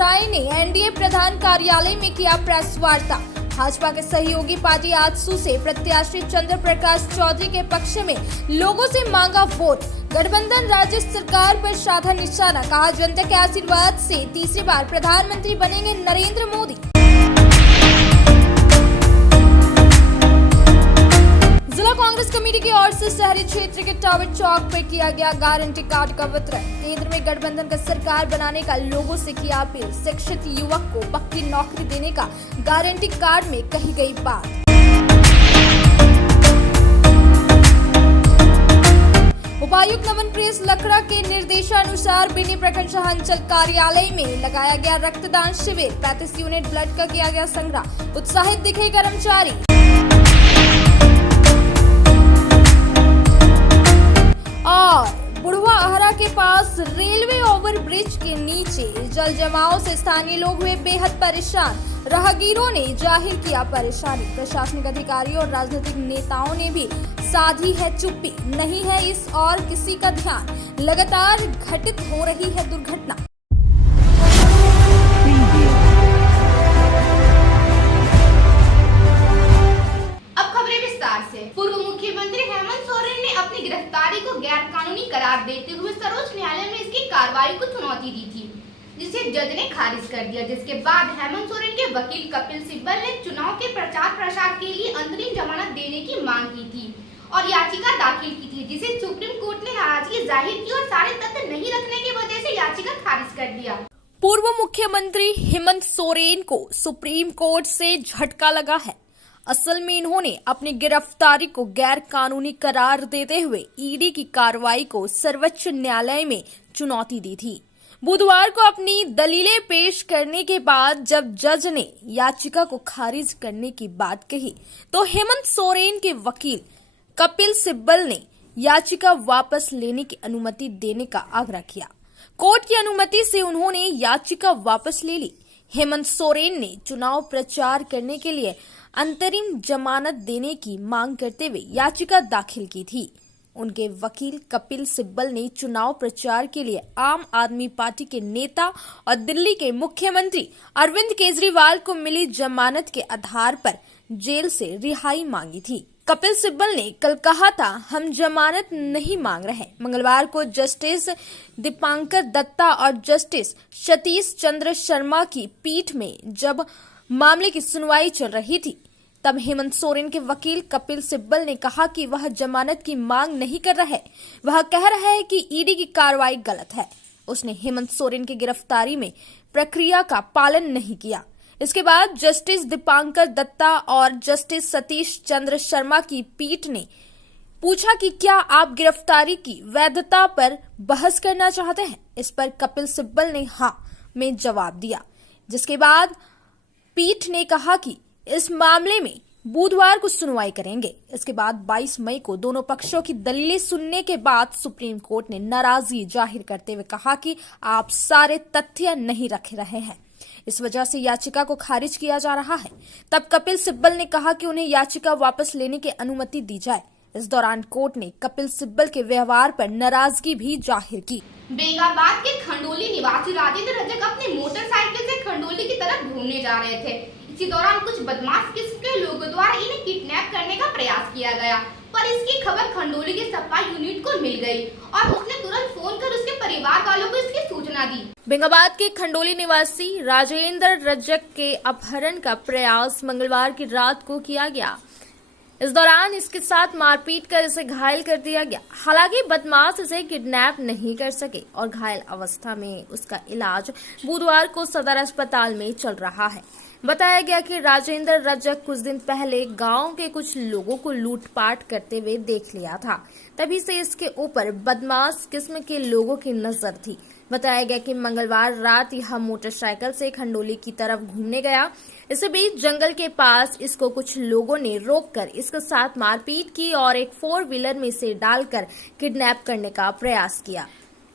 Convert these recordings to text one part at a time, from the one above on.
राय ने एनडीए प्रधान कार्यालय में किया प्रेस वार्ता। भाजपा के सहयोगी पार्टी आजसू से प्रत्याशी चंद्र प्रकाश चौधरी के पक्ष में लोगों से मांगा वोट। गठबंधन राज्य सरकार पर साधा निशाना, कहा जनता के आशीर्वाद से तीसरी बार प्रधानमंत्री बनेंगे नरेंद्र मोदी। जिला कांग्रेस कमेटी की ओर से शहरी क्षेत्र के टावर चौक पर किया गया गारंटी कार्ड का वितरण। केंद्र में गठबंधन का सरकार बनाने का लोगों से किया अपील। शिक्षित युवक को पक्की नौकरी देने का गारंटी कार्ड में कही गई बात। उपायुक्त नवनप्रेस लखड़ा के निर्देशानुसार बिनी प्रखंड अंचल कार्यालय में लगाया गया रक्तदान शिविर। 35 यूनिट ब्लड का किया गया संग्रह। उत्साहित दिखे कर्मचारी। और बुढ़वा अहरा के पास रेलवे ओवरब्रिज के नीचे जल जमाव से स्थानीय लोग हुए बेहद परेशान। राहगीरों ने जाहिर किया परेशानी। प्रशासनिक अधिकारियों और राजनीतिक नेताओं ने भी साधी है चुप्पी। नहीं है इस और किसी का ध्यान। लगातार घटित हो रही है दुर्घटना। पूर्व मुख्यमंत्री हेमंत सोरेन ने अपनी गिरफ्तारी को गैर कानूनी करार देते हुए सर्वोच्च न्यायालय में इसकी कार्रवाई को चुनौती दी थी, जिसे जज ने खारिज कर दिया। जिसके बाद हेमंत सोरेन के वकील कपिल सिब्बल ने चुनाव के प्रचार प्रसार के लिए अंतरिम जमानत देने की मांग की थी और याचिका दाखिल की थी, जिसे सुप्रीम कोर्ट ने नाराजगी जाहिर की और सारे तथ्य नहीं रखने की वजह से याचिका खारिज कर दिया। पूर्व मुख्यमंत्री हेमंत सोरेन को सुप्रीम कोर्ट से झटका लगा है। असल में इन्होंने अपनी गिरफ्तारी को गैर कानूनी करार देते हुए ईडी की कार्रवाई को सर्वोच्च न्यायालय में चुनौती दी थी। बुधवार को अपनी दलीलें पेश करने के बाद जब जज ने याचिका को खारिज करने की बात कही, तो हेमंत सोरेन के वकील कपिल सिब्बल ने याचिका वापस लेने की अनुमति देने का आग्रह किया। कोर्ट की अनुमति से उन्होंने याचिका वापस ले ली। हेमंत सोरेन ने चुनाव प्रचार करने के लिए अंतरिम जमानत देने की मांग करते हुए याचिका दाखिल की थी। उनके वकील कपिल सिब्बल ने चुनाव प्रचार के लिए आम आदमी पार्टी के नेता और दिल्ली के मुख्यमंत्री अरविंद केजरीवाल को मिली जमानत के आधार पर जेल से रिहाई मांगी थी। कपिल सिब्बल ने कल कहा था, हम जमानत नहीं मांग रहे। मंगलवार को जस्टिस दीपांकर दत्ता और जस्टिस सतीश चंद्र शर्मा की पीठ में जब मामले की सुनवाई चल रही थी, तब हेमंत सोरेन के वकील कपिल सिब्बल ने कहा कि वह जमानत की मांग नहीं कर रहा है। वह कह रहा है कि ईडी की कार्रवाई गलत है। उसने हेमंत सोरेन की गिरफ्तारी में प्रक्रिया का पालन नहीं किया। इसके बाद जस्टिस दीपांकर दत्ता और जस्टिस सतीश चंद्र शर्मा की पीठ ने पूछा कि क्या आप गिरफ्तारी की वैधता पर बहस करना चाहते हैं। इस पर कपिल सिब्बल ने हाँ में जवाब दिया, जिसके बाद पीठ ने कहा कि इस मामले में बुधवार को सुनवाई करेंगे। इसके बाद 22 मई को दोनों पक्षों की दलीलें सुनने के बाद सुप्रीम कोर्ट ने नाराजगी जाहिर करते हुए कहा कि आप सारे तथ्य नहीं रख रहे हैं, इस वजह से याचिका को खारिज किया जा रहा है। तब कपिल सिब्बल ने कहा कि उन्हें याचिका वापस लेने की अनुमति दी जाए। इस दौरान कोर्ट ने कपिल सिब्बल के व्यवहार पर नाराजगी भी जाहिर की। बेगाबाद के खंडोली निवासी राजेंद्र रजक अपनी मोटरसाइकिल से खंडोली की तरफ घूमने जा रहे थे। इसी दौरान कुछ बदमाश किस्म के लोगों द्वारा इन्हें किडनैप करने का प्रयास किया गया, पर इसकी खबर खंडोली के सप्लाई यूनिट को मिल गई और उसने तुरंत फोन कर उसके परिवार वालों को इसकी सूचना दी। बेगाबाद के खंडोली निवासी राजेंद्र रजक के अपहरण का प्रयास मंगलवार की रात को किया गया। इस दौरान इसके साथ मारपीट कर इसे घायल कर दिया गया। हालांकि बदमाश इसे किडनैप नहीं कर सके और घायल अवस्था में उसका इलाज बुधवार को सदर अस्पताल में चल रहा है। बताया गया कि राजेंद्र रजक कुछ दिन पहले गांव के कुछ लोगों को लूटपाट करते हुए देख लिया था, तभी से इसके ऊपर बदमाश किस्म के लोगों की नजर थी। बताया गया कि मंगलवार रात यह मोटरसाइकिल से खंडोली की तरफ घूमने गया। इसी बीच जंगल के पास इसको कुछ लोगों ने रोककर इसके साथ मारपीट की और एक 4 व्हीलर में इसे डालकर किडनैप करने का प्रयास किया।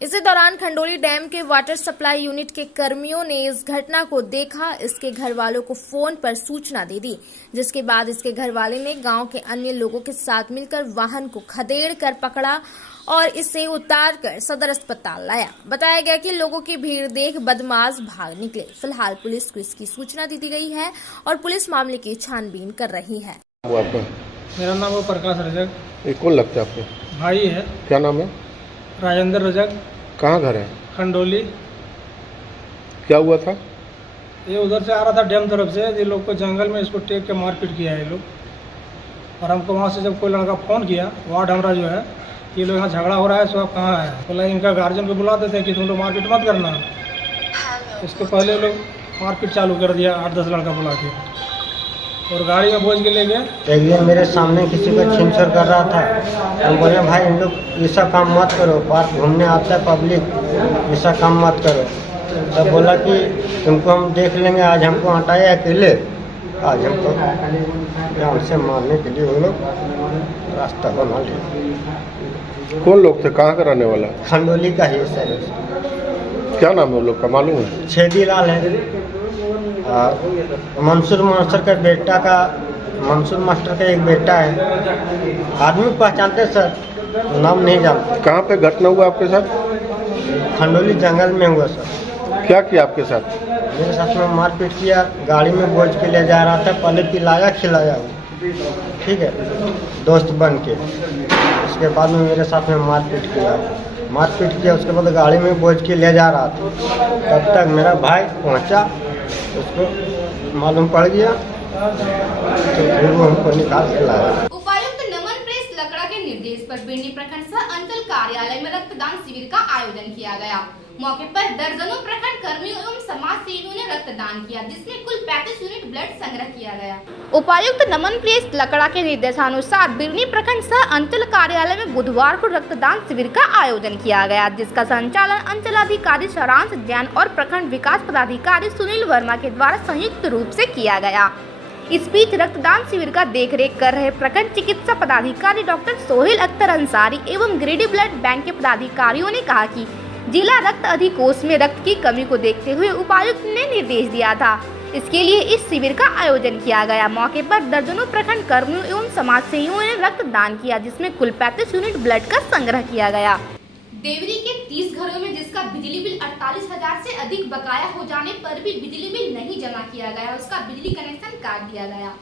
इसी दौरान खंडोली डैम के वाटर सप्लाई यूनिट के कर्मियों ने इस घटना को देखा, इसके घर वालों को फोन पर सूचना दे दी, जिसके बाद इसके घर वाले ने गांव के अन्य लोगों के साथ मिलकर वाहन को खदेड़ कर पकड़ा और इसे उतारकर सदर अस्पताल लाया। बताया गया कि लोगों की भीड़ देख बदमाश भाग निकले। फिलहाल पुलिस को इसकी सूचना दी गई है और पुलिस मामले की छानबीन कर रही है। वो आपका मेरा नाम वो प्रकाश रजक ये कौन लगता है आपको? भाई है। क्या नाम है? राजेंद्र रजक। कहाँ घर है? खंडोली। क्या हुआ था? ये उधर से आ रहा था डैम तरफ से, ये लोग को जंगल में इसको टेक के मारपीट किया है ये लोग। और हमको वहाँ से जब कोई लड़का फ़ोन किया, वार्ड हमारा जो है, ये लोग यहाँ झगड़ा हो रहा है, सो आप कहाँ है? बोला इनका गार्जियन को बुला देते हैं कि तुम लोग मारपीट मत करना। उसके पहले लोग मारपीट चालू कर दिया 8-10 लड़का बुला के, और गाड़ी में बोझ के ले गए। एक दिन मेरे सामने किसी को छीन-छोड़ कर रहा था, हम बोले भाई इन लोग ऐसा काम मत करो, पार्क घूमने आता है पब्लिक, ऐसा काम मत करो। तब बोला कि तुमको हम देख लेंगे, आज हमको हटाए अकेले, आज हमको जान से मारने के लिए वो लोग रास्ता बना लिए। कौन लोग थे? कहाँ का रहने वाला? खंडोली का ही सर। क्या नाम है वो लोग का, मालूम है? छेदीलाल है। मंसूर मास्टर का बेटा का, मंसूर मास्टर का एक बेटा है। आदमी पहचानते सर, नाम नहीं जानते। कहाँ पे घटना हुआ आपके साथ? खंडोली जंगल में हुआ सर। क्या किया आपके साथ? मेरे साथ में मारपीट किया, गाड़ी में बोझ के ले जा रहा था, पहले पिलाया खिलाया, ठीक है, दोस्त बन के। उसके बाद में मेरे साथ में मारपीट किया, उसके बाद गाड़ी में बोझ के ले जा रहा था। तब तक मेरा भाई पहुंचा, उसको मालूम पड़ गया, तो फिर वो हमको निकाल के लाया। उपायुक्त नमन प्रेस लकड़ा के निर्देश पर बिरनी प्रखंड सह अंचल कार्यालय में रक्तदान शिविर का आयोजन किया गया। मौके पर दर्जनों प्रखंड कर्मियों एवं समाज सेवियों ने रक्तदान किया, जिसमें कुल 35 यूनिट ब्लड संग्रह किया गया। उपायुक्त नमन प्रेस लकड़ा के निर्देशानुसार बिरनी प्रखंड सह अंचल कार्यालय में बुधवार को रक्तदान शिविर का आयोजन किया गया, जिसका संचालन अंचलाधिकारी सारांश जैन और प्रखंड विकास पदाधिकारी सुनील वर्मा के द्वारा संयुक्त रूप से किया गया। इस बीच रक्तदान शिविर का देखरेख कर रहे प्रखंड चिकित्सा पदाधिकारी डॉक्टर सोहेल अख्तर अंसारी एवं गिरिडीह ब्लड बैंक के पदाधिकारियों ने कहा कि जिला रक्त अधिकोष में रक्त की कमी को देखते हुए उपायुक्त ने निर्देश दिया था, इसके लिए इस शिविर का आयोजन किया गया। मौके पर दर्जनों प्रखंड कर्मियों एवं समाज सेवियों ने रक्तदान किया, जिसमें कुल 35 यूनिट ब्लड का संग्रह किया गया। देवरी के 30 घरों में जिसका बिजली बिल 48,000 से अधिक बकाया हो जाने पर भी बिजली बिल नहीं जमा किया गया, उसका बिजली कनेक्शन काट दिया गया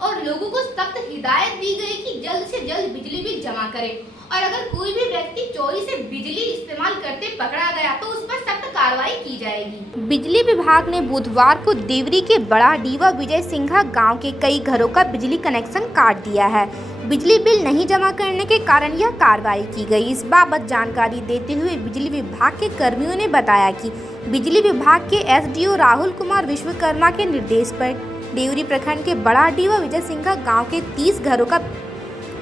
और लोगों को सख्त हिदायत दी गई कि जल्द से जल्द बिजली बिल जमा करें, और अगर कोई भी व्यक्ति चोरी से बिजली इस्तेमाल करते पकड़ा गया तो उस पर सख्त कार्रवाई की जाएगी। बिजली विभाग ने बुधवार को देवरी के बड़ा डीवा विजय सिंघा गांव के कई घरों का बिजली कनेक्शन काट दिया है। बिजली बिल नहीं जमा करने के कारण यह कार्रवाई की गई। इस बाबत जानकारी देते हुए बिजली विभाग के कर्मियों ने बताया कि बिजली विभाग के एसडीओ राहुल कुमार विश्वकर्मा के निर्देश पर देवरी प्रखंड के बड़ा डीवा विजय सिंघा गाँव के 30 घरों का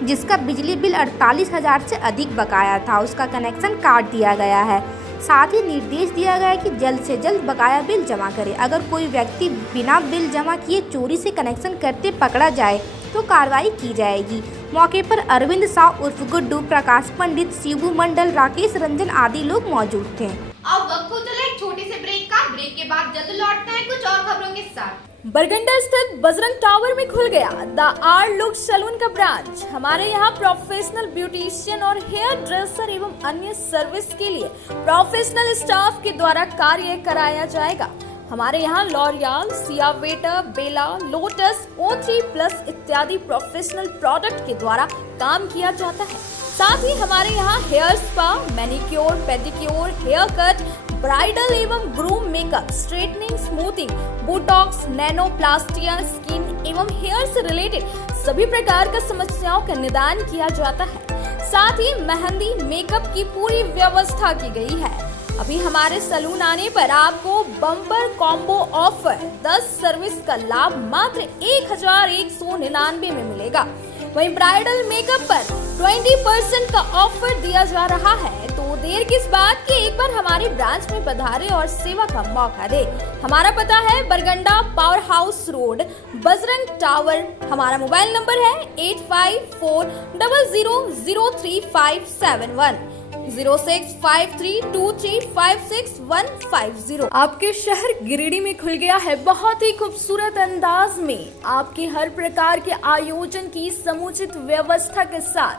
जिसका बिजली बिल 48,000 से अधिक बकाया था, उसका कनेक्शन काट दिया गया है। साथ ही निर्देश दिया गया कि जल्द से जल्द बकाया बिल जमा करे। अगर कोई व्यक्ति बिना बिल जमा किए चोरी से कनेक्शन करते पकड़ा जाए तो कार्रवाई की जाएगी। मौके पर अरविंद साव उर्फ गुड्डू, प्रकाश पंडित, शिबू मंडल, राकेश रंजन आदि लोग मौजूद थे। अब वक्त हो चला एक छोटे से ब्रेक का। ब्रेक के बाद जल्द लौटते हैं कुछ और खबरों के साथ। बरगंडा स्थित बजरंग टावर में खुल गया द आर लुक सैलून का ब्रांच। हमारे यहाँ प्रोफेशनल ब्यूटिशियन और हेयर ड्रेसर एवं अन्य सर्विस के लिए प्रोफेशनल स्टाफ के द्वारा कार्य कराया जाएगा। हमारे यहाँ लॉरियल, सियावेटर, बेला, लोटस, O3+ इत्यादि प्रोफेशनल प्रोडक्ट के द्वारा काम किया जाता है। साथ ही हमारे यहाँ hair spa, manicure, pedicure, hair cut, bridal एवं groom makeup, straightening, smoothing, botox, nanoplastia, skin एवं हेयर से रिलेटेड सभी प्रकार का समस्याओं का निदान किया जाता है। साथ ही मेहंदी, मेकअप की पूरी व्यवस्था की गई है। अभी हमारे सैलून आने पर आपको बम्पर कॉम्बो ऑफर 10 सर्विस का लाभ मात्र 1,199 में मिलेगा। वहीं ब्राइडल मेकअप पर 20% का ऑफर दिया जा रहा है। तो देर किस बात की, एक बार हमारे ब्रांच में पधारे और सेवा का मौका दे। हमारा पता है Barganda power house road, Bajrang tower. हमारा मोबाइल नंबर है 8540003571। 065323565150। आपके शहर गिरिडीह में खुल गया है बहुत ही खूबसूरत अंदाज में आपके हर प्रकार के आयोजन की समुचित व्यवस्था के साथ,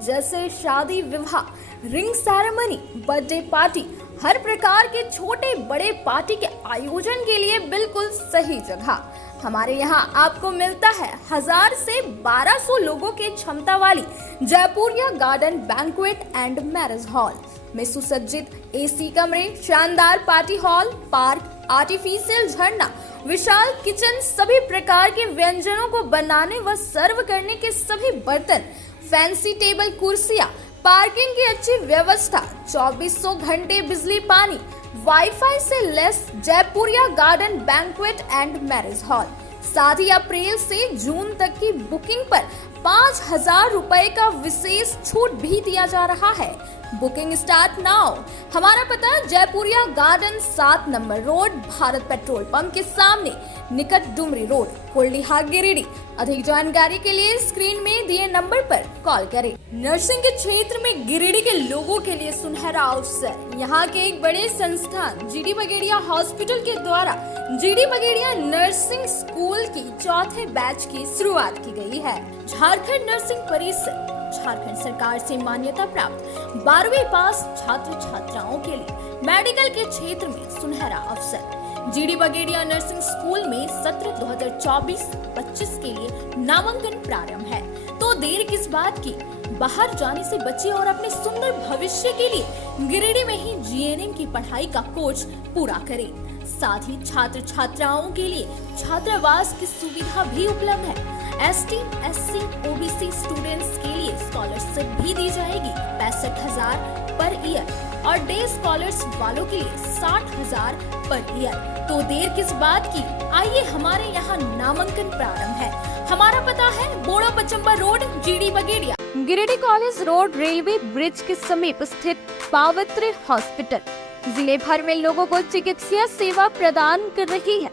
जैसे शादी विवाह, रिंग सेरेमनी, बर्थडे पार्टी, हर प्रकार के छोटे बड़े पार्टी के आयोजन के लिए बिल्कुल सही जगह। हमारे यहाँ आपको मिलता है 1000 से 1200 लोगों के क्षमता वाली Jaipuria garden banquet and marriage hall में सुसज्जित एसी कमरे, शानदार पार्टी हॉल, पार्क, आर्टिफिशियल झरना, विशाल किचन, सभी प्रकार के व्यंजनों को बनाने व सर्व करने के सभी बर्तन, फैंसी टेबल कुर्सियां, पार्किंग की अच्छी व्यवस्था, 2400 घंटे बिजली पानी, वाईफाई से less Jaipuria garden banquet and marriage hall. साथ ही अप्रैल से जून तक की बुकिंग पर 5000 रुपए का विशेष छूट भी दिया जा रहा है। Booking start now. हमारा पता Jaipuria garden 7 number road, Bharat petrol pump के सामने, निकट डुमरी रोड, कोल्डीहा, गिरिडीह। अधिक जानकारी के लिए स्क्रीन में दिए नंबर पर कॉल करें। नर्सिंग के क्षेत्र में गिरिडीह के लोगों के लिए सुनहरा अवसर। यहाँ के एक बड़े संस्थान जीडी बगेड़िया हॉस्पिटल के द्वारा जीडी बगेड़िया नर्सिंग स्कूल की 4थे बैच की शुरुआत की गई है। झारखंड नर्सिंग परिषद झारखंड सरकार से मान्यता प्राप्त 12वीं पास छात्र छात्राओं के लिए मेडिकल के क्षेत्र में सुनहरा अवसर। जीडी बगेड़िया नर्सिंग स्कूल में सत्र 2024-25 के लिए नामांकन प्रारंभ है, तो देर किस बात की, बाहर जाने से बचे और अपने सुंदर भविष्य के लिए गिरिडीह में ही जीएनएम की पढ़ाई का कोर्स पूरा करें। साथ ही छात्र छात्राओं के लिए छात्रावास की सुविधा भी उपलब्ध है। एसटी, एससी, ओबीसी स्टूडेंट्स के लिए स्कॉलरशिप भी दी जाएगी 65,000 पर ईयर और डे स्कॉलर्स वालों के लिए 60,000 पर ईयर। तो देर किस बात की, आइए हमारे यहाँ नामांकन प्रारंभ है। हमारा पता है Bodo Pachamba road, GD Bagedia. Giridih college road, railway bridge के समीप स्थित पावित्र हॉस्पिटल जिले भर में लोगों को चिकित्सा सेवा प्रदान कर रही है।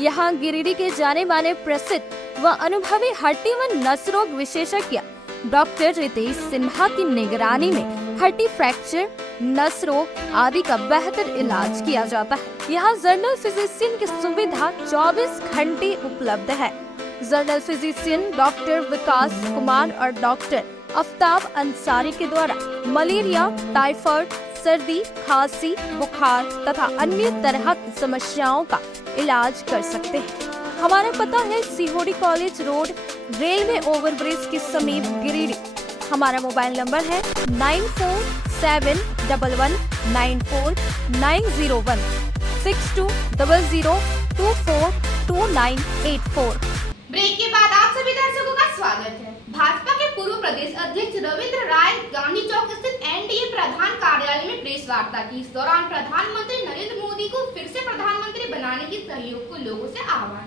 यहाँ गिरिडीह के जाने माने प्रसिद्ध व अनुभवी हड्डी व नस रोग विशेषज्ञ डॉक्टर रितेश सिन्हा की निगरानी में हड्डी फ्रैक्चर, नस रोग आदि का बेहतर इलाज किया जाता है। यहाँ जनरल फिजिशियन की सुविधा 24 घंटे उपलब्ध है। जनरल फिजिशियन डॉक्टर विकास कुमार और डॉक्टर आफ्ताब अंसारी के द्वारा मलेरिया, टाइफाइड, सर्दी, खांसी, बुखार तथा अन्य तरह की समस्याओं का इलाज कर सकते हैं। हमारा पता है सीहोड़ी कॉलेज रोड, रेलवे ओवरब्रिज के समीप, गिरिडीह। हमारा मोबाइल नंबर है 9471194901 6200242984। ब्रेक के बाद आप सभी दर्शकों का स्वागत है। भाजपा के पूर्व प्रदेश अध्यक्ष रविंद्र राय गांधी चौक स्थित एनडीए प्रधान कार्यालय में प्रेस वार्ता की। इस दौरान प्रधानमंत्री नरेंद्र मोदी को फिर से प्रधानमंत्री बनाने की सहयोग को लोगों से आह्वान किया।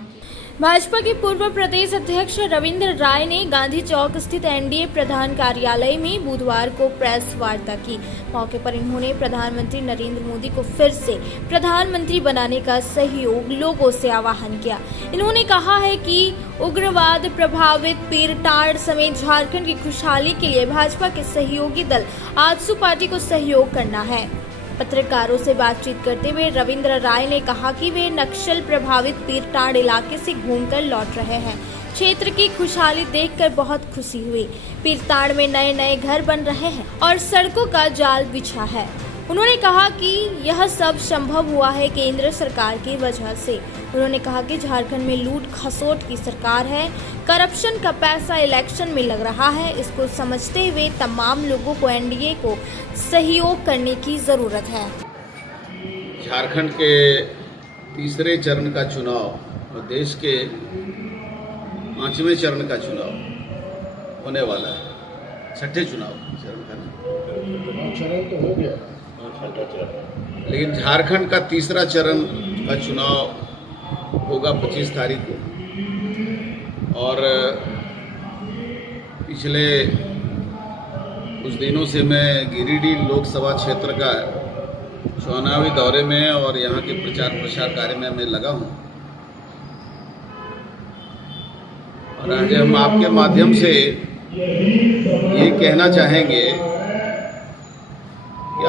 भाजपा के पूर्व प्रदेश अध्यक्ष रविंद्र राय ने गांधी चौक स्थित एनडीए प्रधान कार्यालय में बुधवार को प्रेस वार्ता की। मौके पर इन्होंने प्रधानमंत्री नरेंद्र मोदी को फिर से प्रधानमंत्री बनाने का सहयोग लोगों से आह्वान किया। इन्होंने कहा है कि उग्रवाद प्रभावित पीरटाड़ समेत झारखंड की खुशहाली के लिए भाजपा के सहयोगी दल आजसू पार्टी को सहयोग करना है। पत्रकारों से बातचीत करते हुए रविंद्र राय ने कहा कि वे नक्सल प्रभावित पीरटाड़ इलाके से घूमकर लौट रहे हैं। क्षेत्र की खुशहाली देखकर बहुत खुशी हुई। पीरटाड़ में नए नए घर बन रहे हैं और सड़कों का जाल बिछा है। उन्होंने कहा कि यह सब संभव हुआ है केंद्र सरकार की वजह से। उन्होंने कहा कि झारखंड में लूट खसोट की सरकार है, करप्शन का पैसा इलेक्शन में लग रहा है। इसको समझते हुए तमाम लोगों को एनडीए को सहयोग करने की जरूरत है। झारखंड के तीसरे चरण का चुनाव और देश के 5वें चरण का चुनाव होने वाला है। छठे चुनाव चरण का चरण तो हो गया, लेकिन झारखंड का तीसरा चरण का चुनाव होगा 25 तारीख को। और पिछले कुछ दिनों से मैं गिरिडीह लोकसभा क्षेत्र का चुनावी दौरे में और यहाँ के प्रचार प्रसार कार्य में मैं लगा हूँ। और आज हम आपके माध्यम से ये कहना चाहेंगे कि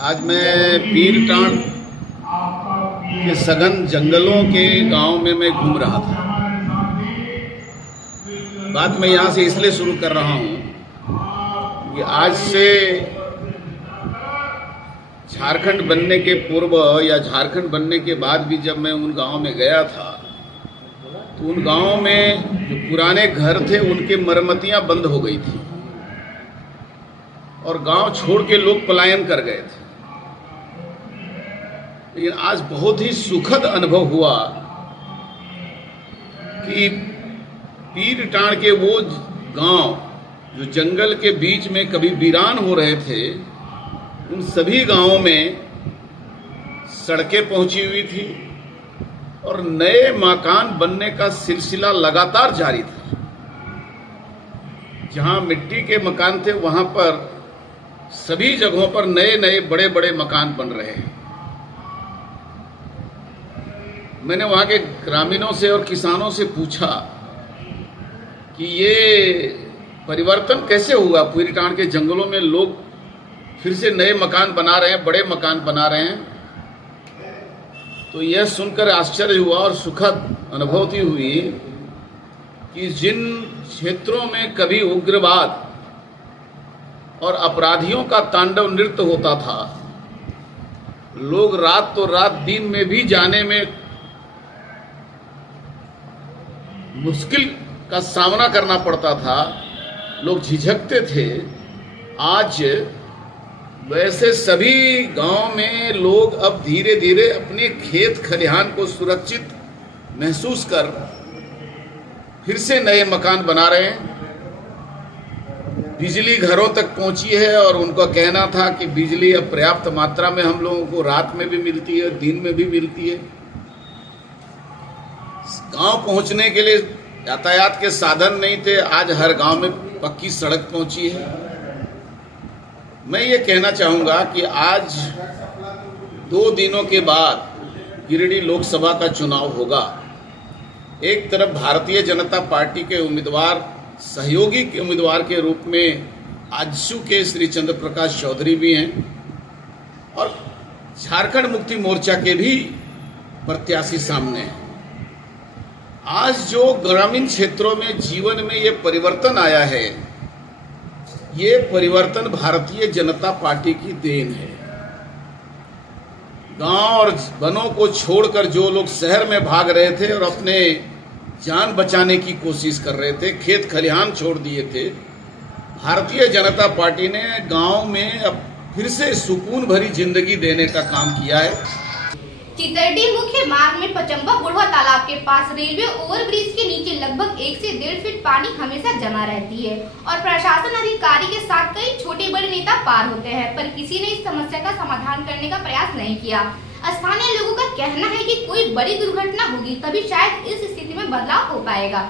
आज मैं पीरटांड के सघन जंगलों के गांव में मैं घूम रहा था। बात मैं यहाँ से इसलिए शुरू कर रहा हूँ कि आज से झारखंड बनने के पूर्व या झारखंड बनने के बाद भी जब मैं उन गांव में गया था तो उन गांव में जो पुराने घर थे उनके मरम्मतियां बंद हो गई थी और गांव छोड़ के लोग पलायन कर गए थे। लेकिन आज बहुत ही सुखद अनुभव हुआ कि पीरटांड के वो गांव जो जंगल के बीच में कभी वीरान हो रहे थे, उन सभी गांवों में सड़कें पहुंची हुई थी और नए मकान बनने का सिलसिला लगातार जारी था। जहां मिट्टी के मकान थे वहां पर सभी जगहों पर नए नए बड़े बड़े मकान बन रहे हैं। मैंने वहां के ग्रामीणों से और किसानों से पूछा कि ये परिवर्तन कैसे हुआ, पीरटांड के जंगलों में लोग फिर से नए मकान बना रहे हैं, बड़े मकान बना रहे हैं। तो यह सुनकर आश्चर्य हुआ और सुखद अनुभूति हुई कि जिन क्षेत्रों में कभी उग्रवाद और अपराधियों का तांडव नृत्य होता था, लोग रात तो रात दिन में भी जाने में मुश्किल का सामना करना पड़ता था, लोग झिझकते थे। आज वैसे सभी गांव में लोग अब धीरे धीरे अपने खेत खलिहान को सुरक्षित महसूस कर फिर से नए मकान बना रहे हैं। बिजली घरों तक पहुंची है और उनका कहना था कि बिजली अब पर्याप्त मात्रा में हम लोगों को रात में भी मिलती है, दिन में भी मिलती है। गांव पहुंचने के लिए यातायात के साधन नहीं थे, आज हर गांव में पक्की सड़क पहुंची है। मैं ये कहना चाहूँगा कि आज 2 दिनों के बाद गिरिडीह लोकसभा का चुनाव होगा। एक तरफ भारतीय जनता पार्टी के उम्मीदवार, सहयोगी के उम्मीदवार के रूप में आजसू के श्री चंद्र प्रकाश चौधरी भी हैं और झारखंड मुक्ति मोर्चा के भी प्रत्याशी सामने हैं। आज जो ग्रामीण क्षेत्रों में जीवन में ये परिवर्तन आया है, ये परिवर्तन भारतीय जनता पार्टी की देन है। गांव और वनों को छोड़कर जो लोग शहर में भाग रहे थे और अपने जान बचाने की कोशिश कर रहे थे, खेत खलिहान छोड़ दिए थे, भारतीय जनता पार्टी ने गांव में अब फिर से सुकून भरी जिंदगी देने का काम किया है। चितरडीह मुख्य मार्ग में पचम्बा बुढ़वा तालाब के पास रेलवे ओवरब्रिज के नीचे लगभग 1 से 1.5 फीट पानी हमेशा जमा रहती है और प्रशासन अधिकारी के साथ कई छोटे बड़े नेता पार होते हैं, पर किसी ने इस समस्या का समाधान करने का प्रयास नहीं किया। स्थानीय लोगों का कहना है कि कोई बड़ी दुर्घटना होगी तभी शायद इस स्थिति में बदलाव हो पाएगा।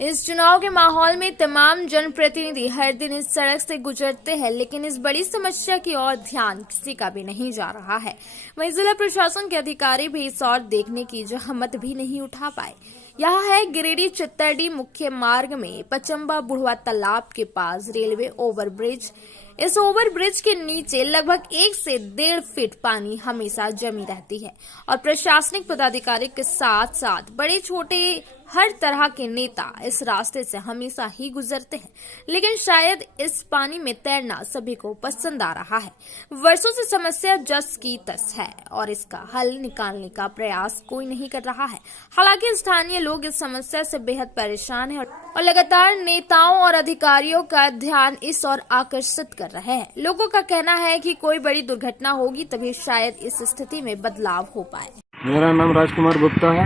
इस चुनाव के माहौल में तमाम जनप्रतिनिधि हर दिन इस सड़क से गुजरते हैं, लेकिन इस बड़ी समस्या की ओर ध्यान किसी का भी नहीं जा रहा है। वहीं जिला प्रशासन के अधिकारी भी इस ओर देखने की जहमत भी नहीं उठा पाए। यह है गिरिडीह चितरडीह मुख्य मार्ग में पचम्बा बुढ़वा तालाब के पास रेलवे ओवरब्रिज। इस ओवरब्रिज के नीचे लगभग 1 से 1.5 फीट पानी हमेशा जमी रहती है और प्रशासनिक पदाधिकारी के साथ साथ बड़े छोटे हर तरह के नेता इस रास्ते से हमेशा ही गुजरते हैं, लेकिन शायद इस पानी में तैरना सभी को पसंद आ रहा है। वर्षों से समस्या जस की तस है और इसका हल निकालने का प्रयास कोई नहीं कर रहा है। हालांकि स्थानीय लोग इस समस्या से बेहद परेशान हैं और लगातार नेताओं और अधिकारियों का ध्यान इस ओर आकर्षित कर रहे हैं। लोगों का कहना है कि कोई बड़ी दुर्घटना होगी तभी शायद इस स्थिति में बदलाव हो पाए। मेरा नाम राजकुमार गुप्ता है,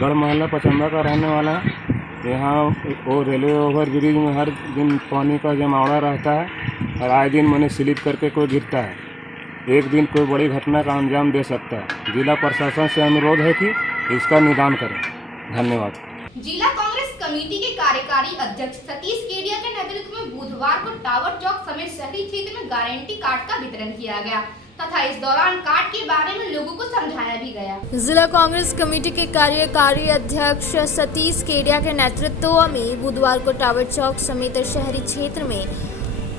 गढ़ मोहल्ला पचम्बा का रहने वाला है। यहाँ वो रेलवे ओवर ब्रिज में हर दिन पानी का जमावड़ा रहता है और आए दिन मैंने स्लिप करके कोई गिरता है। एक दिन कोई बड़ी घटना का अंजाम दे सकता है। जिला प्रशासन से अनुरोध है कि इसका निदान करें। धन्यवाद। जिला कांग्रेस कमेटी के कार्यकारी अध्यक्ष सतीश केडिया के नेतृत्व में बुधवार को टावर चौक समेत शहरी क्षेत्र में गारंटी कार्ड का वितरण किया गया। तथा इस दौरान कार्ड के बारे में लोगों को समझाया भी गया। जिला कांग्रेस कमेटी के कार्यकारी अध्यक्ष सतीश केडिया के नेतृत्व में बुधवार को टावर चौक समेत शहरी क्षेत्र में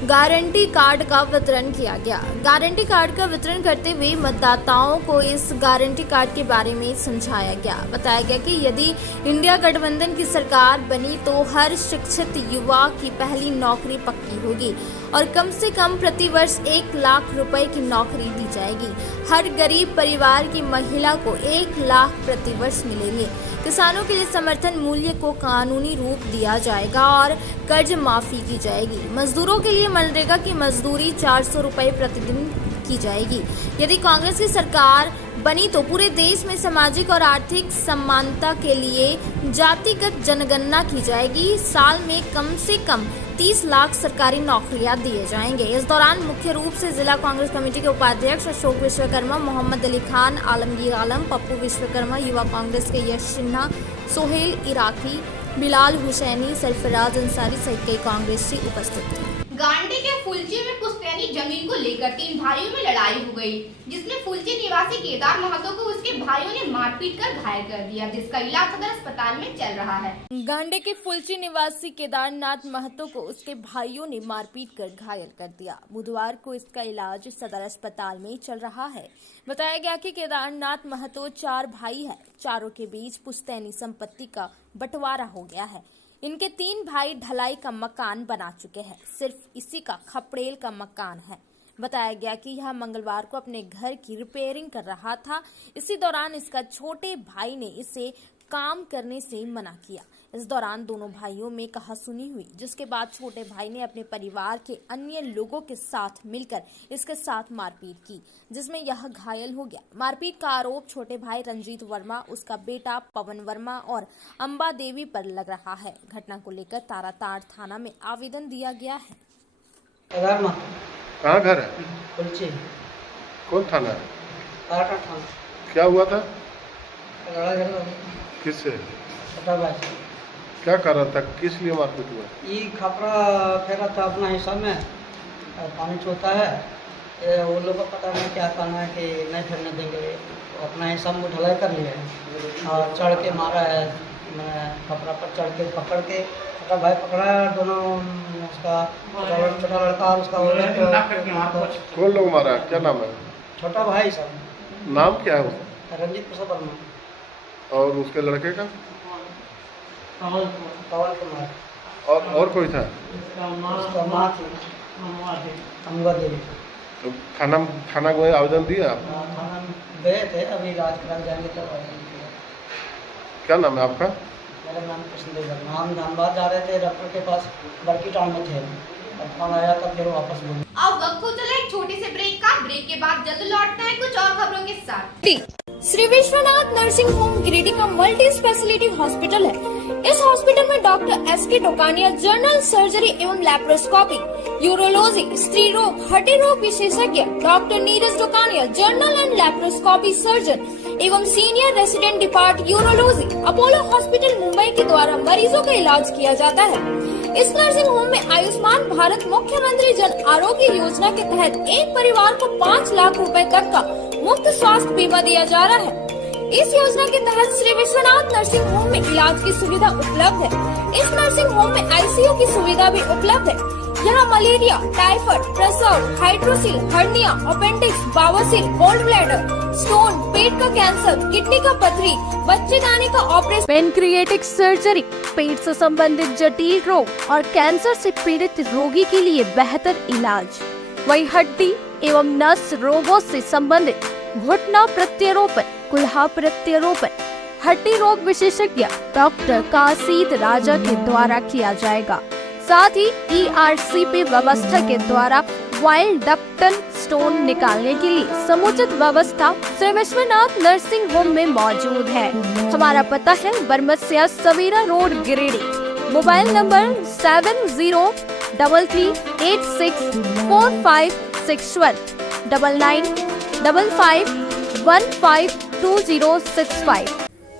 गारंटी कार्ड का वितरण किया गया। गारंटी कार्ड का वितरण करते हुए मतदाताओं को इस गारंटी कार्ड के बारे में समझाया गया। बताया गया कि यदि इंडिया गठबंधन की सरकार बनी तो हर शिक्षित युवा की पहली नौकरी पक्की होगी और कम से कम प्रतिवर्ष 1 लाख रुपए की नौकरी दी जाएगी। हर गरीब परिवार की महिला को 1 लाख प्रतिवर्ष मिलेंगे। किसानों के लिए समर्थन मूल्य को कानूनी रूप दिया जाएगा और कर्ज माफी की जाएगी। मजदूरों के लिए मनरेगा की मजदूरी 400 रुपए प्रतिदिन की जाएगी। यदि कांग्रेस की सरकार बनी तो पूरे देश में सामाजिक और आर्थिक समानता के लिए जातिगत जनगणना की जाएगी। साल में कम से कम 30 लाख सरकारी नौकरियां दिए जाएंगे। इस दौरान मुख्य रूप से जिला कांग्रेस कमेटी के उपाध्यक्ष अशोक विश्वकर्मा, मोहम्मद अली खान, आलमगीर आलम, पप्पू विश्वकर्मा, युवा कांग्रेस के यश सिन्हा, सोहेल इराकी, बिलाल हुसैनी, सरफराज अंसारी सहित कई कांग्रेसी उपस्थित थे। गांडी के फुलची में पुश्तैनी जमीन को लेकर 3 भाइयों में लड़ाई हो गई, जिसमें फुलची निवासी केदार महतो को उसके भाइयों ने मारपीट कर घायल कर दिया, जिसका इलाज सदर अस्पताल में चल रहा है। गांडे के फुलची निवासी केदारनाथ महतो को उसके भाइयों ने मारपीट कर घायल कर दिया। बुधवार को इसका इलाज सदर अस्पताल में चल रहा है। बताया गया कि केदारनाथ महतो 4 भाई है। चारों के बीच पुश्तैनी संपत्ति का बंटवारा हो गया है। इनके 3 भाई ढलाई का मकान बना चुके हैं, सिर्फ इसी का खपड़ेल का मकान है। बताया गया कि यह मंगलवार को अपने घर की रिपेयरिंग कर रहा था। इसी दौरान इसका छोटे भाई ने इसे काम करने से मना किया। इस दौरान दोनों भाइयों में कहासुनी हुई, जिसके बाद छोटे भाई ने अपने परिवार के अन्य लोगों के साथ मिलकर इसके साथ मारपीट की, जिसमें यह घायल हो गया। मारपीट का आरोप छोटे भाई रंजीत वर्मा, उसका बेटा पवन वर्मा और अंबा देवी पर लग रहा है। घटना को लेकर ताराताड़ थाना में आवेदन दिया गया है। कहाँ घर है? कुलची कौन थाना है? काटा था। क्या हुआ था? लड़ा झगड़ा किससे? छोटा भाई क्या कर रहा था? किस लिए मारपीट हुआ? ये खपरा फेरा था अपना हिस्सा में, और पानी चोता है। ये वो लोग को पता नहीं क्या करना है कि नहीं फेरने देंगे। तो अपना हिस्सा में ढलाई कर लिए और चढ़ के मारा है। मैं खपरा पर चढ़ के पकड़ के, छोटा भाई पकड़ा है, दोनों उसका छोटा लड़का और उसका कौन लोग मारा? क्या नाम है? छोटा भाई सब। नाम क्या है उसका? रंजीत प्रसाद वर्मा और उसके लड़के का? पवन कुमार। और कोई था? उसका माँ थी अंबा देवी। तो थाना को आवेदन दिया? थाना में गए थे, अभी इलाज करा जाएंगे तब आवेदन किया। क्या नाम है आपका? मेरा नाम कृष्ण वर्मा। हम धनबाद जा रहे थे, डॉक्टर के पास बड़की टाउन में थे। अब फोन आया तब फिर वापस बोले। अब वक्त हो चला एक छोटे से ब्रेक का। ब्रेक के बाद जल्द लौटते हैं कुछ और खबरों के साथ। श्री विश्वनाथ नर्सिंग होम गिरिडीह का मल्टी स्पेशलिटी हॉस्पिटल है। इस हॉस्पिटल में doctor S K. Tokania general surgery एवं लैप्रोस्कोपी, यूरोलॉजी, स्त्री रोग, हड्डी रोग विशेषज्ञ, doctor Neeraj Tokania general and laparoscopy surgeon एवं senior resident depart urology, Apollo hospital Mumbai के द्वारा मरीजों का इलाज किया जाता है। इस नर्सिंग होम में आयुष्मान भारत मुख्यमंत्री जन आरोग्य योजना के तहत एक परिवार को 5 लाख रुपए तक का मुफ्त स्वास्थ्य बीमा दिया जा रहा है। इस योजना के तहत श्री विश्वनाथ नर्सिंग होम में इलाज की सुविधा उपलब्ध है। इस नर्सिंग होम में आईसीयू की सुविधा भी उपलब्ध है। यहाँ मलेरिया, टाइफाइड, प्रसव, हाइड्रोसिल, हर्निया, अपेंडिक्स, बावसील, गोल्ड ब्लैडर, स्टोन, पेट का कैंसर, किडनी का पथरी, बच्चेदानी का ऑपरेशन, पेनक्रिएटिक सर्जरी, पेट से संबंधित जटिल रोग और कैंसर से पीड़ित रोगी के लिए बेहतर इलाज। वही हड्डी एवं नस रोगों से संबंधित घुटना प्रत्यारोपण, कुल्हा प्रत्यारोपण, हड्डी रोग विशेषज्ञ डॉक्टर काशीद राजा के द्वारा किया जाएगा। साथ ही ERCP व्यवस्था के द्वारा वाइल्ड डक्टल स्टोन निकालने के लिए समुचित व्यवस्था श्री विश्वनाथ नर्सिंग होम में मौजूद है। हमारा पता है Baramsiya Savera road Giridih. Mobile number 7033864561 9955152065।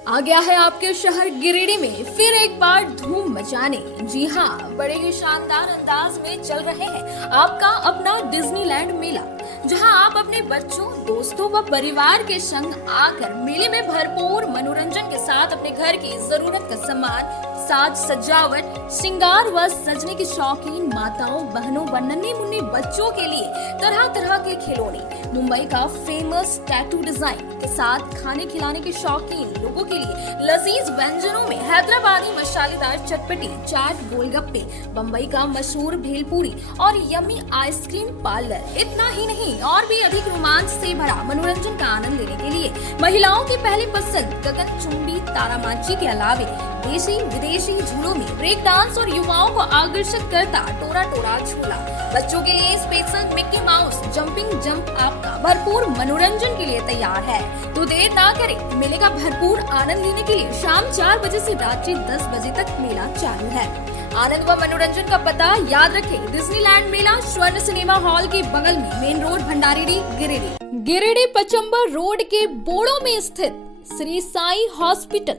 आ गया है आपके शहर गिरिडीह में फिर एक बार धूम जाने। जी हाँ, बड़े ही शानदार अंदाज में चल रहे हैं आपका अपना डिज्नीलैंड मेला, जहां आप अपने बच्चों, दोस्तों व परिवार के संग आकर मेले में भरपूर मनोरंजन के साथ अपने घर की जरूरत का सामान, साज सजावट, श्रृंगार व सजने की शौकीन माताओं, बहनों व नन्हे मुन्ने बच्चों के लिए तरह तरह के खिलौने, मुंबई का फेमस टैटू डिजाइन के साथ खाने खिलाने के शौकीन लोगों के लिए लजीज व्यंजनों में हैदराबादी मसालेदार चटपटी, चाट, गोलगप्पे, बम्बई का मशहूर भेलपूरी और यम्मी आइसक्रीम पार्लर। इतना ही नहीं, और भी अधिक रोमांच से भरा मनोरंजन का आनंद लेने के लिए महिलाओं की पहली पसंद गगनचुंबी तारामाची के अलावे देशी विदेशी झूलों में ब्रेक डांस और युवाओं को आकर्षित करता टोरा टोरा झूला। बच्चों के लिए special Mickey mouse jumping jump आपका भरपूर मनोरंजन के लिए तैयार है। तो देर ना करें, मेले का भरपूर आनंद लेने के लिए शाम 4 बजे से रात्रि 10 बजे तक मेला चालू है। आनंद व मनोरंजन का पता याद रखें, डिज्नीलैंड मेला स्वर्ण सिनेमा हॉल के बगल में, main road, Bhandari, Giridih Pachamba road के बोड़ो में स्थित श्री साई हॉस्पिटल।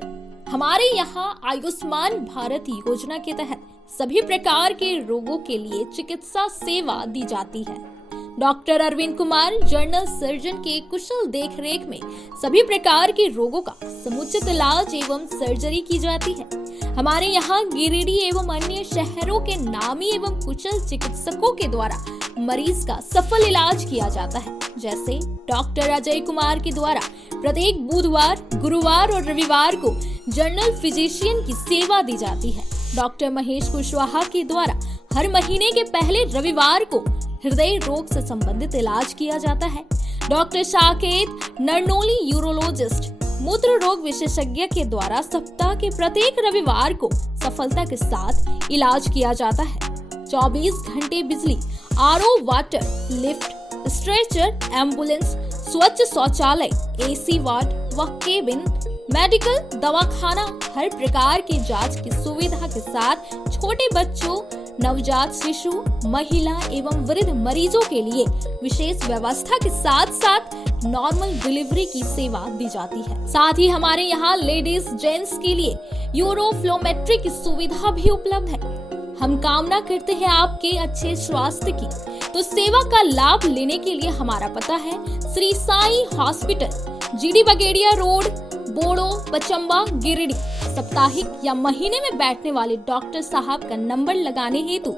हमारे यहाँ आयुष्मान भारत योजना के तहत सभी प्रकार के रोगों के लिए चिकित्सा सेवा दी जाती है। Doctor Arvind Kumar general surgeon के कुशल देखरेख में सभी प्रकार के रोगों का समुचित इलाज एवं सर्जरी की जाती है। हमारे यहाँ गिरिडीह एवं अन्य शहरों के नामी एवं कुशल चिकित्सकों के द्वारा मरीज का सफल इलाज किया जाता है। जैसे डॉक्टर अजय कुमार के द्वारा प्रत्येक बुधवार, गुरुवार और रविवार को जनरल फिजिशियन की सेवा दी जाती है। डॉक्टर महेश कुशवाहा के द्वारा हर महीने के पहले रविवार को हृदय रोग से संबंधित इलाज किया जाता है। डॉक्टर साकेत नरनोली यूरोलॉजिस्ट मूत्र रोग विशेषज्ञ के द्वारा सप्ताह के प्रत्येक रविवार को सफलता के साथ इलाज किया जाता है। 24 घंटे बिजली, RO water, lift, stretcher, ambulance, स्वच्छ शौचालय, एसी वार्ड व केबिन, मेडिकल, दवाखाना, हर प्रकार की जांच की सुविधा के साथ छोटे बच्चों, नवजात शिशु, महिला एवं वृद्ध मरीजों के लिए विशेष व्यवस्था के साथ साथ नॉर्मल डिलीवरी की सेवा दी जाती है। साथ ही हमारे यहाँ लेडीज जेंट्स के लिए यूरोफ्लोमेट्री की सुविधा भी उपलब्ध है। हम कामना करते हैं आपके अच्छे स्वास्थ्य की। तो सेवा का लाभ लेने के लिए हमारा पता है Shri Sai hospital, GD Bagedia road, Bodo, Pachamba, Giridih. साप्ताहिक या महीने में बैठने वाले डॉक्टर साहब का नंबर लगाने हेतु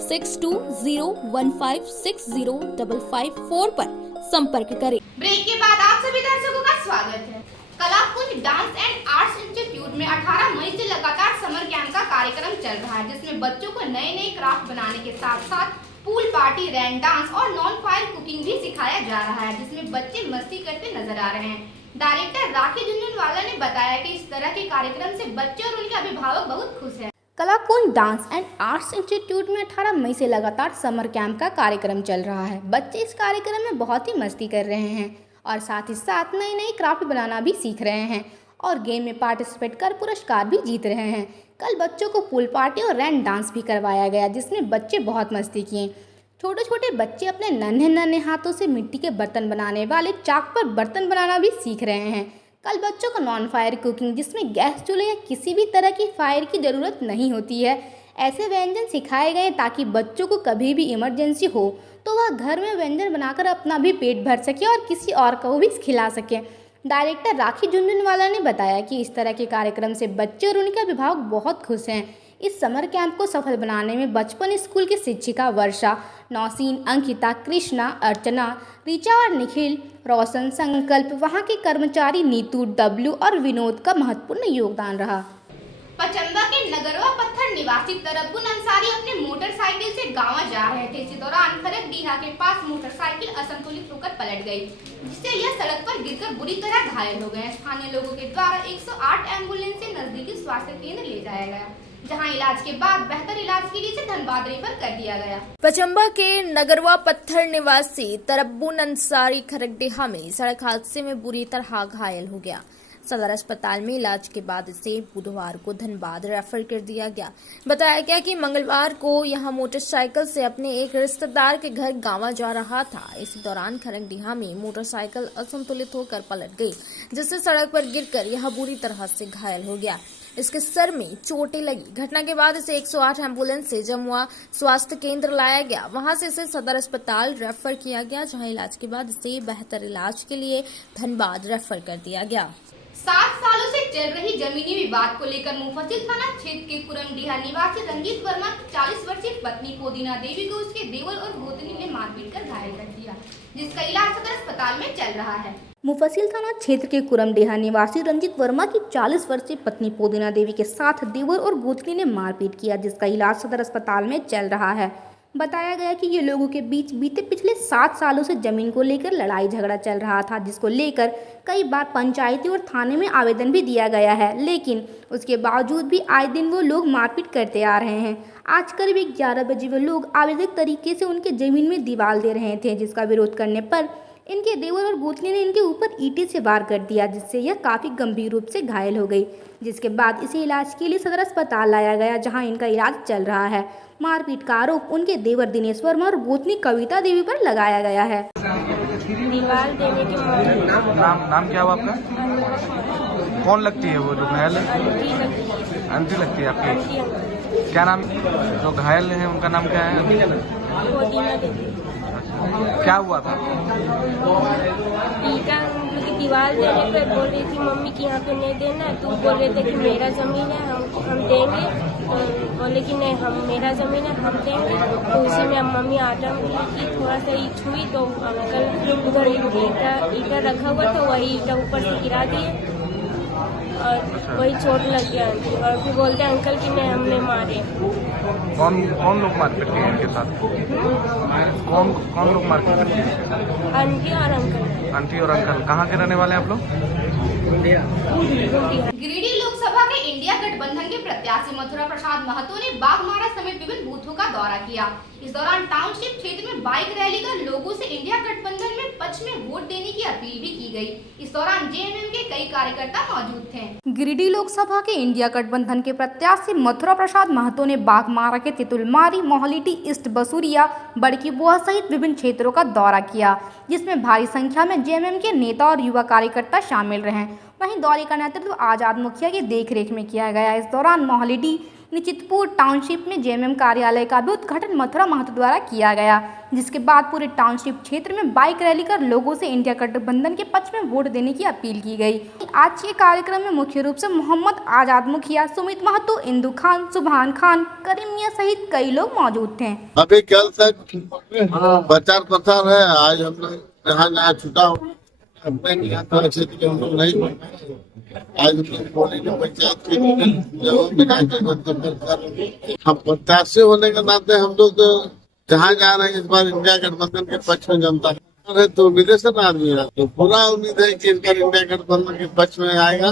6201560554 पर संपर्क करें। ब्रेक के बाद आप सभी दर्शकों का स्वागत है। Kalakunj dance and arts institute में 18 मई से लगातार समर कैंप का कार्यक्रम चल रहा है, जिसमें बच्चों को नए नए क्राफ्ट बनाने के साथ साथ पूल पार्टी, रैन डांस और नॉन फायर कुकिंग भी सिखाया जा रहा है, जिसमें बच्चे मस्ती करते नजर आ रहे हैं। डायरेक्टर राखी झुनझुनवाला ने बताया कि इस तरह के कार्यक्रम से बच्चे और उनके अभिभावक बहुत खुश हैं। Kalakunj dance and arts institute में 18 मई से लगातार समर कैंप का कार्यक्रम चल रहा है। बच्चे इस कार्यक्रम में बहुत ही मस्ती कर रहे हैं और साथ ही साथ नई नई क्राफ्ट बनाना भी सीख रहे हैं और गेम में पार्टिसिपेट कर पुरस्कार भी जीत रहे हैं। कल बच्चों को पूल पार्टी और रैन डांस भी करवाया गया, जिसमें बच्चे बहुत मस्ती किए। छोटे छोटे बच्चे अपने नन्हे नन्हे हाथों से मिट्टी के बर्तन बनाने वाले चाक पर बर्तन बनाना भी सीख रहे हैं। कल बच्चों को नॉन फायर कुकिंग, जिसमें गैस चूल्हे या किसी भी तरह की फायर की ज़रूरत नहीं होती है, ऐसे व्यंजन सिखाए गए ताकि बच्चों को कभी भी इमरजेंसी हो तो वह घर में व्यंजन बनाकर अपना भी पेट भर सके और किसी और को भी खिला सके। डायरेक्टर राखी झुनझुनवाला ने बताया कि इस तरह के कार्यक्रम से बच्चे और उनके अभिभावक बहुत खुश हैं। इस समर कैंप को सफल बनाने में बचपन स्कूल की शिक्षिका वर्षा, नौसीन, अंकिता, कृष्णा, अर्चना, ऋचा और निखिल, रोशन, संकल्प, वहां के कर्मचारी नीतू, डब्लू और विनोद का महत्वपूर्ण योगदान रहा। पचम्बा के नगरवा पत्थर निवासी तरब्बुन अंसारी अपने मोटरसाइकिल से गांव जा रहे थे। इसी दौरान खरगडीहा के पास मोटरसाइकिल असंतुलित होकर पलट गई, जिससे यह सड़क पर गिरकर बुरी तरह घायल हो गए। स्थानीय लोगों के द्वारा 108 एम्बुलेंस से नजदीकी स्वास्थ्य केंद्र ले जाया गया, जहां इलाज के बाद बेहतर इलाज के लिए धनबाद रेफर कर दिया गया। पचम्बा के नगरवा पत्थर निवासी तरब्बुन अंसारी खरगडीहा में सड़क हादसे में बुरी तरह घायल हो गया। सदर अस्पताल में इलाज के बाद इसे बुधवार को धनबाद रेफर कर दिया गया। बताया गया कि मंगलवार को यहां मोटरसाइकिल से अपने एक रिश्तेदार के घर गांवा जा रहा था। इसी दौरान खरगडीहा में मोटरसाइकिल असंतुलित होकर पलट गई, जिससे सड़क पर गिरकर यह बुरी तरह से घायल हो गया। इसके सर में चोटें लगी। घटना के बाद इसे 108 एम्बुलेंस से जमुआ स्वास्थ्य केंद्र लाया गया। वहां से इसे सदर अस्पताल रेफर किया गया, जहां इलाज के बाद इसे बेहतर इलाज के लिए धनबाद रेफर कर दिया गया। 7 सालों से चल रही जमीनी विवाद को लेकर मुफस्सिल थाना क्षेत्र के कुरमडीहा निवासी रंजीत वर्मा की 40 वर्षीय पत्नी पोदीना देवी को उसके देवर और गोतनी ने मारपीट कर घायल कर दिया, जिसका इलाज सदर अस्पताल में चल रहा है। मुफस्सिल थाना क्षेत्र के कुरमडीहा निवासी रंजीत वर्मा की 40 वर्षीय पत्नी पोदीना देवी के साथ देवर और गोतनी ने मारपीट किया, जिसका इलाज सदर अस्पताल में चल रहा है। बताया गया कि ये लोगों के बीच बीते पिछले 7 सालों से जमीन को लेकर लड़ाई झगड़ा चल रहा था, जिसको लेकर कई बार पंचायती और थाने में आवेदन भी दिया गया है, लेकिन उसके बावजूद भी आए दिन वो लोग मारपीट करते आ रहे हैं। आज करीब 11 बजे वो लोग अवैध तरीके से उनके जमीन में दीवार दे रहे थे, जिसका विरोध करने पर इनके देवर और गोतनी ने इनके ऊपर ईंटें से वार कर दिया, जिससे यह काफ़ी गंभीर रूप से घायल हो गई, जिसके बाद इसे इलाज के लिए सदर अस्पताल लाया गया, जहां इनका इलाज चल रहा है। मारपीट का आरोप उनके देवर दिनेश वर्मा और गोतनी कविता देवी पर लगाया गया है। दीवार देने के नाम क्या हुआ आपका? कौन लगती है वो जो घायल है? आंटी लगती है आपकी? क्या नाम? जो घायल है उनका नाम क्या है? क्या हुआ था? ईटा दीवार देने पे बोल रही थी मम्मी कि यहाँ पे नहीं देना है। तुम बोल रहे थे कि मेरा जमीन है, हम देंगे। तो बोले कि नहीं, हम मेरा जमीन है, हम देंगे। तो उसी में मम्मी आटा की थोड़ा सा ईट छुई तो अंकल उधर ईटा रखा हुआ था, वही ईटा ऊपर से गिरा दिए और वही चोट लग गया। और फिर बोलते अंकल कि नहीं, हमने मारे। कौन लोग मारपीट किए इनके साथ? कौन लोग मारपीट किए? आंटी और अंकल। आंटी और अंकल कहाँ के रहने वाले हैं आप लोग? गिरिडीह लोकसभा के इंडिया गठबंधन के प्रत्याशी मथुरा प्रसाद महतो ने बाघमारा समेत विभिन्न बूथों का दौरा किया। इस दौरान टाउनशिप क्षेत्र में बाइक रैली कर लोगों से इंडिया गठबंधन में पक्ष में वोट देने की अपील भी की गई। इस दौरान जेएमएम के कई कार्यकर्ता मौजूद थे। गिरिडीह लोकसभा के इंडिया गठबंधन के प्रत्याशी मथुरा प्रसाद महतो ने बाघमारा के तितुलमारी, मोहलिटी, ईस्ट बसुरिया, बड़की बुआ सहित विभिन्न क्षेत्रों का दौरा किया, जिसमें भारी संख्या में जेएमएम के नेता और युवा कार्यकर्ता शामिल रहे। वहीं दौरे का नेतृत्व आजाद मुखिया की देखरेख में किया गया। इस दौरान मोहलिटी निचितपुर टाउनशिप में जेएमएम कार्यालय का भी उद्घाटन मथुरा महतो द्वारा किया गया, जिसके बाद पूरे टाउनशिप क्षेत्र में बाइक रैली कर लोगों से इंडिया गठबंधन के पक्ष में वोट देने की अपील की गई। आज के कार्यक्रम में मुख्य रूप से मोहम्मद आजाद मुखिया, सुमित महतो, इंदु खान, सुभान खान, करीम मियां सहित कई लोग मौजूद थे। अभी कल तक प्रचार प्रसार है। आज हम लोग जहाँ छुटा अपने क्षेत्र के हम लोग नहीं आज पंचायत हम प्रत्याशी होने के नाते हम लोग तो जहाँ जा रहे हैं इस बार इंडिया गठबंधन के पक्ष में जनता है, तो विदेशन आदमी है, तो पूरा उम्मीद है कि इस बार इंडिया गठबंधन के पक्ष में आएगा,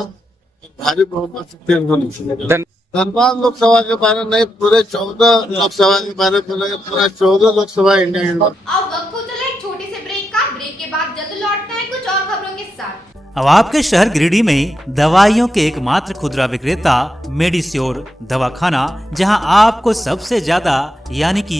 भारी बहुमत से होने। धनबाद लोकसभा के बारे नहीं, पूरे 14 लोकसभा के बारे में पूरा 14 लोकसभा इंडिया गठबंधन। अब वक्त हो चला एक छोटे से ब्रेक का। ब्रेक के बाद जल्द लौटते हैं कुछ और खबरों के साथ। अब आपके शहर गिरिडीह में दवाइयों के एकमात्र खुदरा विक्रेता मेडिश्योर दवाखाना, जहां आपको सबसे ज्यादा यानी कि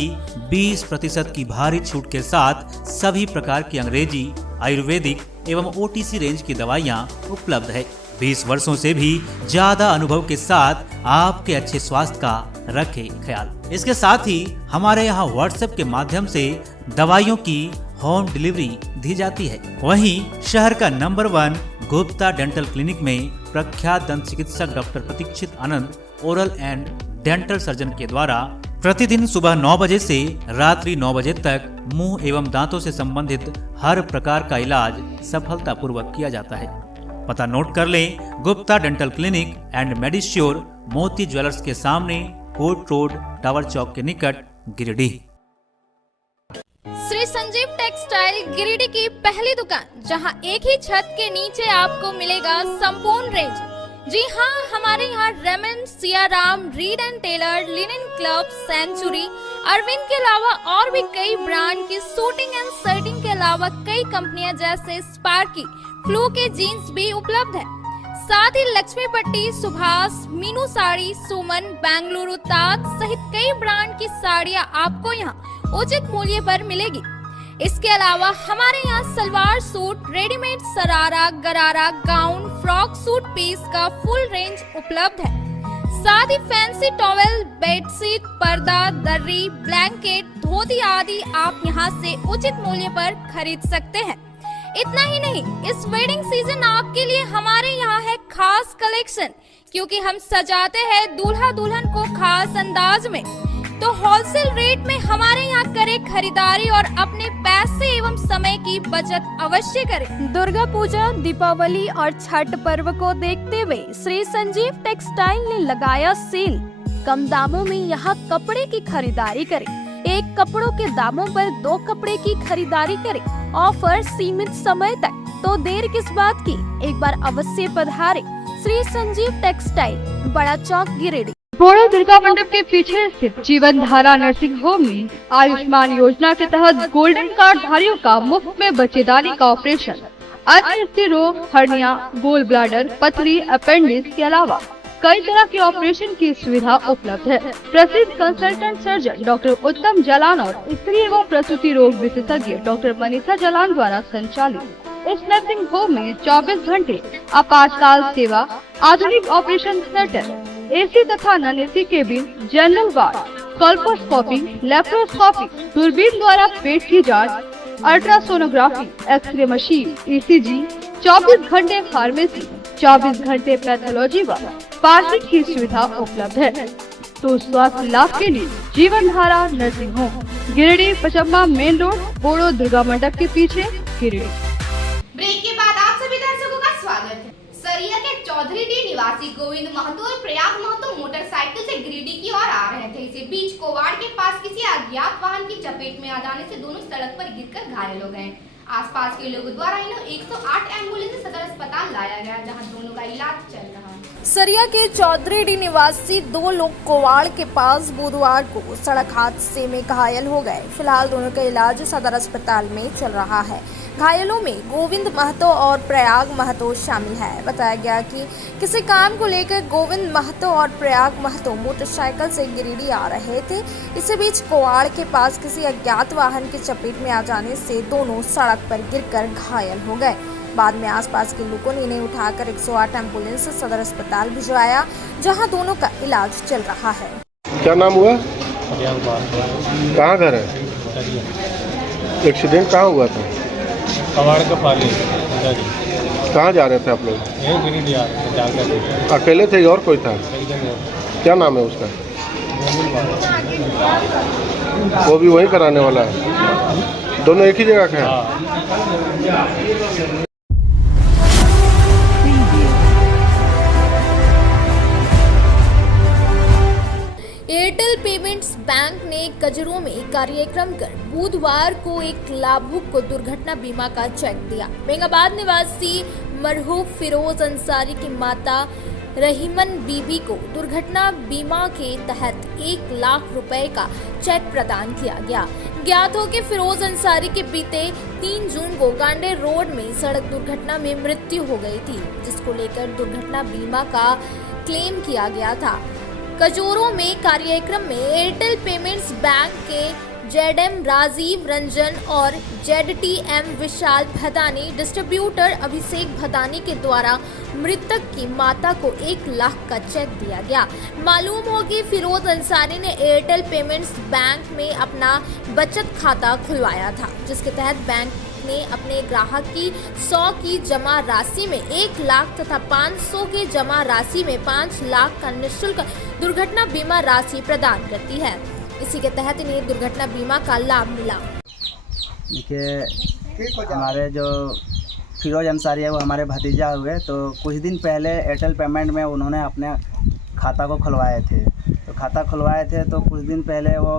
20% की भारी छूट के साथ सभी प्रकार की अंग्रेजी, आयुर्वेदिक एवं ओटीसी रेंज की दवाइयां उपलब्ध है। 20 वर्षों से भी ज्यादा अनुभव के साथ आपके अच्छे स्वास्थ्य का रखे ख्याल। इसके साथ ही हमारे यहाँ व्हाट्सएप के माध्यम से दवाइयों की होम डिलीवरी दी जाती है। वहीं शहर का नंबर 1 गुप्ता डेंटल क्लिनिक में प्रख्यात दंत चिकित्सक doctor Pratikshit Anand oral and dental surgeon के द्वारा प्रतिदिन सुबह 9 बजे से रात्रि 9 बजे तक मुंह एवं दांतों से संबंधित हर प्रकार का इलाज सफलतापूर्वक किया जाता है। पता नोट कर लें, गुप्ता डेंटल क्लिनिक एंड मेडिश्योर, मोती ज्वेलर्स के सामने, कोर्ट रोड, टावर चौक के निकट, गिरिडीह। श्री संजीव टेक्सटाइल गिरिडीह की पहली दुकान, जहां एक ही छत के नीचे आपको मिलेगा संपूर्ण रेंज। जी हाँ, हमारे यहाँ Raymond, Siyaram, Reid and Taylor, Linen Club, Century, Arvind के अलावा और भी कई ब्रांड की सूटिंग एंड शर्टिंग के अलावा कई कंपनियां जैसे स्पार्की, फ्लू के जीन्स भी उपलब्ध है। साथ ही लक्ष्मी पट्टी, सुभाष, मीनू साड़ी, सुमन, बेंगलुरु ताज सहित कई ब्रांड की साड़ियां आपको यहाँ उचित मूल्य पर मिलेगी। इसके अलावा हमारे यहाँ सलवार सूट, रेडीमेड सरारा, गरारा, गाउन, फ्रॉक सूट पीस का फुल रेंज उपलब्ध है। साथ ही फैंसी टॉवेल, बेडशीट, पर्दा, दर्री, ब्लैंकेट, धोती आदि आप यहाँ से उचित मूल्य पर खरीद सकते हैं। इतना ही नहीं, इस वेडिंग सीजन आपके लिए हमारे यहाँ है खास कलेक्शन, क्योंकि हम सजाते हैं दूल्हा दुल्हन को खास अंदाज में। तो होलसेल रेट में हमारे यहाँ करें खरीदारी और अपने पैसे एवं समय की बचत अवश्य करें। दुर्गा पूजा, दीपावली और छठ पर्व को देखते हुए श्री संजीव टेक्सटाइल ने लगाया सेल। कम दामों में यहाँ कपड़े की खरीदारी करें। एक कपड़ों के दामों पर 2 कपड़े की खरीदारी करें। ऑफर सीमित समय तक, तो देर किस बात की, एक बार अवश्य पधारें। श्री संजीव टेक्सटाइल, बड़ा चौक, गिरिडीह। बोड़ो दुर्गा मंडप के पीछे स्थित जीवन धारा नर्सिंग होम में आयुष्मान योजना के तहत गोल्डन कार्ड धारियों का मुफ्त में बच्चेदानी का ऑपरेशन, अन्य रोग, हर्निया, गोल ब्लैडर, पथरी, अपेंडिक्स के अलावा कई तरह के ऑपरेशन की सुविधा उपलब्ध है। प्रसिद्ध कंसल्टेंट सर्जन डॉक्टर उत्तम जलान और स्त्री एवं प्रसूति रोग विशेषज्ञ डॉक्टर मनीषा जलान द्वारा संचालित इस नर्सिंग होम में 24 घंटे आपातकाल सेवा, आधुनिक ऑपरेशन थिएटर, एसी तथा non AC cabin, general ward, colposcopy, laparoscopy, दूरबीन द्वारा पेट की जांच, अल्ट्रासोनोग्राफी, एक्सरे मशीन, ईसीजी, 24 घंटे फार्मेसी, 24 घंटे पैथोलॉजी व पार्किंग की सुविधा उपलब्ध है। तो स्वास्थ्य लाभ के लिए Jeevan Dhara nursing home, Giridih, Pachamba main road, Bodo Durga मंडप के पीछे, गिरिडीह। ब्रेक के बाद आप सभी दर्शकों का स्वागत है। सरिया के चौधरी डी निवासी गोविंद महतो और प्रयाग महतो मोटरसाइकिल से गिरिडीह की ओर आ रहे थे। इसी बीच कोवाड़ के पास किसी अज्ञात वाहन की चपेट में आ जाने से दोनों सड़क पर गिरकर घायल हो गए। आसपास के लोगों द्वारा इन्हें 108 एम्बुलेंस से सदर अस्पताल लाया गया, जहां दोनों का इलाज चल रहा है। सरिया के चौधरी डी निवासी 2 लोग कोवाड़ के पास बुधवार को सड़क हादसे में घायल हो गए। फिलहाल दोनों का इलाज सदर अस्पताल में चल रहा है। घायलों में गोविंद महतो और प्रयाग महतो शामिल है। बताया गया कि किसी काम को लेकर गोविंद महतो और प्रयाग महतो मोटरसाइकिल से गिरिडीह आ रहे थे। इसी बीच कोवाड़ के पास किसी अज्ञात वाहन की चपेट में आ जाने से दोनों सड़क पर गिरकर घायल हो गए। बाद में आसपास के लोगों ने इन्हें उठाकर 108 एम्बुलेंस से सदर अस्पताल भिजवाया, जहां दोनों का इलाज चल रहा है। क्या नाम हुआ? कहाँ घर है? एक्सीडेंट कहाँ हुआ था? कवाड़ का पाली। कहाँ जा रहे थे आप लोग? अकेले थे और कोई था? क्या नाम है उसका? वो भी वहीं कराने वाला है? दोनों एक ही जगह के हैं? एयरटेल पेमेंट्स बैंक ने कजरों में कार्यक्रम कर बुधवार को एक लाभुक को दुर्घटना बीमा का चेक दिया। बेंगाबाद निवासी मरहूम फिरोज अंसारी की माता रहीमन बीबी को दुर्घटना बीमा के तहत 1 लाख रुपए का चेक प्रदान किया गया। ज्ञात हो कि फिरोज अंसारी के बीते 3 जून को गांडे रोड में सड़क दुर्घटना में मृत्यु हो गई थी, जिसको लेकर दुर्घटना बीमा का क्लेम किया गया था। कजोरों में कार्यक्रम में एयरटेल पेमेंट्स बैंक के जेडएम राजीव रंजन और जेडटीएम विशाल भदानी, डिस्ट्रीब्यूटर अभिषेक भदानी के द्वारा मृतक की माता को 1 लाख का चेक दिया गया। मालूम हो कि फिरोज अंसारी ने एयरटेल पेमेंट्स बैंक में अपना बचत खाता खुलवाया था, जिसके तहत बैंक ने अपने ग्राहक की 100 की जमा राशि में 1 लाख तथा 500 के जमा राशि में 5 लाख का निःशुल्क दुर्घटना बीमा राशि प्रदान करती है। इसी के तहत इन्हें दुर्घटना बीमा का लाभ मिला। देखिए, हमारे जो फिरोज अंसारी है वो हमारे भतीजा हुए, तो कुछ दिन पहले एयरटेल पेमेंट में उन्होंने अपने खाता को खुलवाए थे। तो खाता खुलवाए थे तो कुछ दिन पहले वो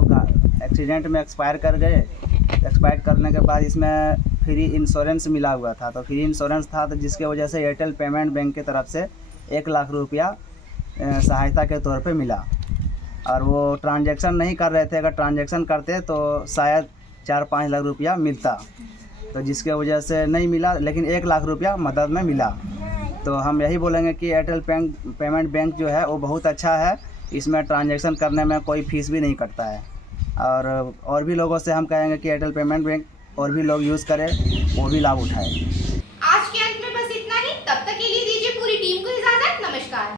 एक्सीडेंट में एक्सपायर कर गए। एक्सपायर करने के बाद इसमें फ्री इंश्योरेंस मिला हुआ था, तो फ्री इंश्योरेंस था, तो जिसके वजह से एयरटेल पेमेंट बैंक की तरफ से 1 लाख रुपया सहायता के तौर पे मिला। और वो ट्रांजैक्शन नहीं कर रहे थे, अगर ट्रांजैक्शन करते तो शायद 4-5 लाख रुपया मिलता, तो जिसके वजह से नहीं मिला, लेकिन 1 लाख रुपया मदद में मिला। तो हम यही बोलेंगे कि एयरटेल पेमेंट बैंक जो है वो बहुत अच्छा है, इसमें ट्रांजैक्शन करने में कोई फीस भी नहीं कटता है। और भी लोगों से हम कहेंगे कि एयरटेल पेमेंट बैंक और भी लोग यूज़ करें, वो भी लाभ उठाएं।